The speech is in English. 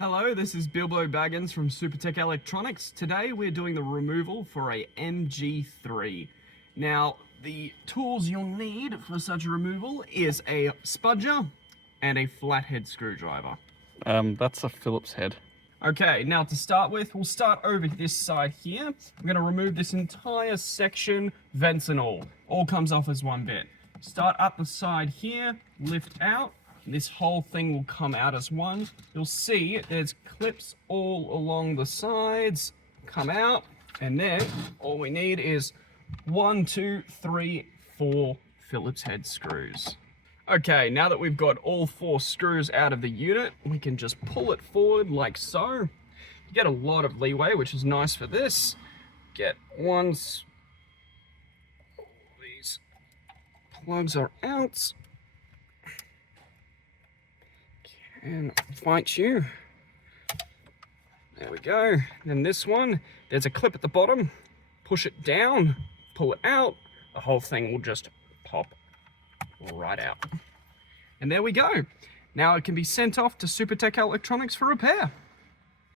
Hello, this is Bilbo Baggins from Supertech Electronics. Today we're doing the removal for a MG3. Now, the tools you'll need for such a removal is a spudger and a flathead screwdriver. That's a Phillips head. Okay, now to start with, we'll start over this side here. We're going to remove this entire section, vents and all comes off as one bit. Start up the side here, lift out. This whole thing will come out as one. You'll see there's clips all along the sides, come out, and then all we need is 1, 2, 3, 4 Phillips head screws. Okay, now that we've got all 4 screws out of the unit, we can just pull it forward like so. You get a lot of leeway, which is nice for this. Get once. All these plugs are out. And fight you. There we go. Then this one, there's a clip at the bottom. Push it down, pull it out. The whole thing will just pop right out. And there we go. Now it can be sent off to Supertech Electronics for repair.